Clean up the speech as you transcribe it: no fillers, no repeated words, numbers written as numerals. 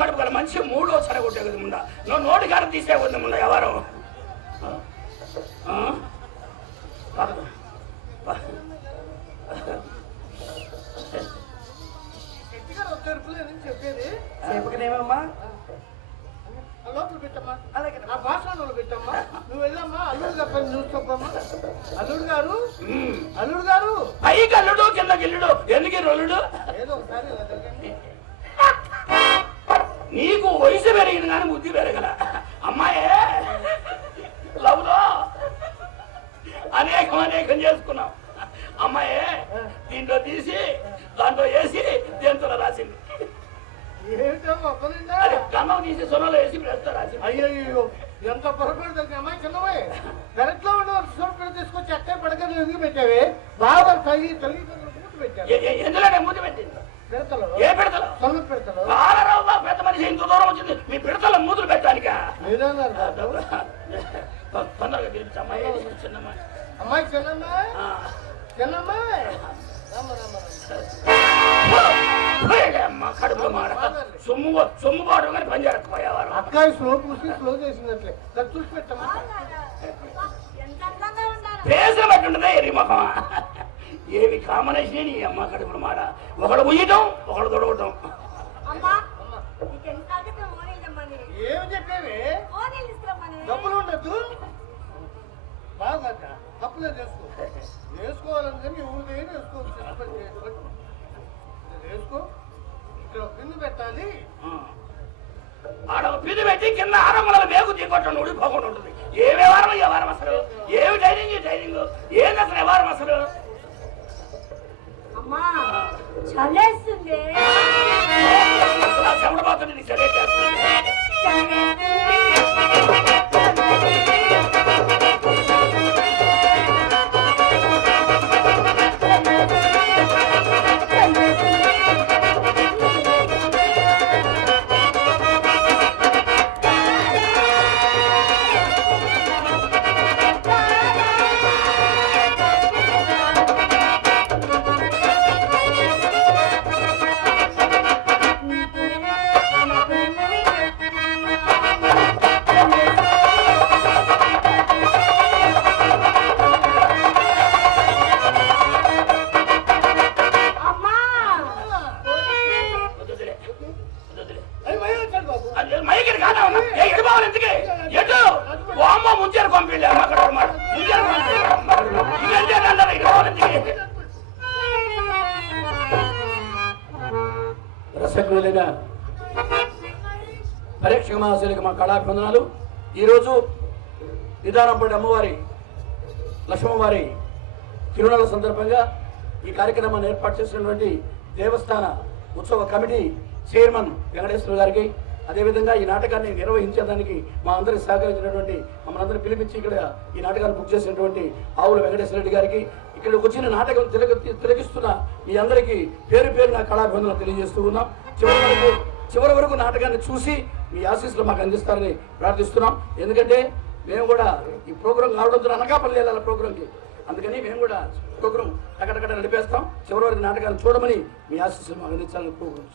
కడుపు గల మంచి మూడో సరగొట్టే కదా ముందా నువ్వు నోటి కాడ తీసే వద్దు ముందా ఎవరు చెప్పేది చెప్పకనేమమ్మా లోపల పెట్టమ్మా అలాగే ఆ భాషలో పెట్టమ్మా నువ్వు వెళ్ళమ్మా అల్లుడు గారు చూసుకోమ్మా అల్లుడు గారు పైకి అల్లుడు కింద గిల్లుడు ఎందుకు రొల్లుడు ఏదో ఒకసారి ఇలా జరగండి నీకు వయసు పెరిగింది కానీ బుద్ధి పెరగల అమ్మాయే లవ్లో అనేకం చేసుకున్నాం అమ్మాయే దీంట్లో తీసి దాంట్లో వేసి దేంతో రాసింది అది గన్నం తీసి సొనలో వేసి వేస్తా రాసింది అయ్యో ఎంత పొరపాటు అమ్మాయి చిన్నవే పెరట్లో ఉన్నవారు సొరపడ తీసుకొచ్చి అట్టే పడకలు ఎందుకు పెట్టావే బాగా తల్లి మూత పెట్టావు ఎందులోనే మూత పెట్టింది పిడతలు ఏ పిడతలు సొన్న పిడతలు కాలరావు పెద్ద మనిషి ఇంత దూరం వచ్చింది మీ పిడతల మూతులు పెట్టడానికా తొందరగా తీర్చు అమ్మాయి చిన్నమ్మాయి అమ్మాయి చిన్నమ్మాయి కడుపు మాట సొమ్ము పాడు కానీ పని జరగకపోయేవారు అక్కాయి స్లో పూసి స్లో చేసినట్లే చూసి పెట్టమ్మా పేసలు బట్టి ఉండదా ఎరి మొహం ఏమి కామనేషన్ నీ అమ్మ కడుపుల మాట ఒకడు ఉయ్యటం ఒకడు దొడవటం ఏమి చెప్పేవి డబ్బులు ఉండద్దు బాగా తప్పులే వేసుకోవాలని కానీ ఎవరికైనా వేసుకోవచ్చు వేసుకో ఇక్కడ బిందు పెట్టాలి ఆడ పిది పెట్టి కింద ఆరంభంలో మేకు తీకొట్టండి ఉడిపోకుండా ఉంటుంది ఏ వ్యవహారం అసలు ఏమి టైరింగ్ ఏది అసలు వ్యవహారం అసలు చెమటపోతుంది నీ చలే మైకి కాదా ఉన్నా ఎడిపోవాలి ఎందుకే ఎటు అమ్మ ముంచారు పంపిలే అక్కడ రసజ్ఞులైన పరీక్ష మహాశయులకు మా కళాభివందనాలు. ఈరోజు నిదానంపడి అమ్మవారి లక్ష్మవారి తిరునాళ్ళ సందర్భంగా ఈ కార్యక్రమాన్ని ఏర్పాటు చేసినటువంటి దేవస్థాన ఉత్సవ కమిటీ చైర్మన్ వెంకటేశ్వర గారికి, అదేవిధంగా ఈ నాటకాన్ని నిర్వహించేదానికి మా అందరికి సహకరించినటువంటి మమ్మల్ని అందరూ పిలిపించి ఇక్కడ ఈ నాటకాన్ని బుక్ చేసినటువంటి ఆవుల వెంకటేశ్వర రెడ్డి గారికి, ఇక్కడికి వచ్చిన నాటకం తిలకిస్తున్న మీ అందరికీ పేరు పేరు నా కళాభివందనలు తెలియజేస్తూ ఉన్నాం. చివరి వరకు నాటకాన్ని చూసి మీ ఆశీస్సులు మాకు అందిస్తారని ప్రార్థిస్తున్నాం. ఎందుకంటే మేము కూడా ఈ ప్రోగ్రాం కావడంతో అనకాపల్లి వెళ్ళాలి ప్రోగ్రాంకి, అందుకని మేము కూడా ప్రోగ్రాం అక్కడక్కడ నడిపేస్తాం. చివరి వరకు నాటకాన్ని చూడమని మీ ఆశీస్సులు మాకు అందించాలని ప్రోగ్రాం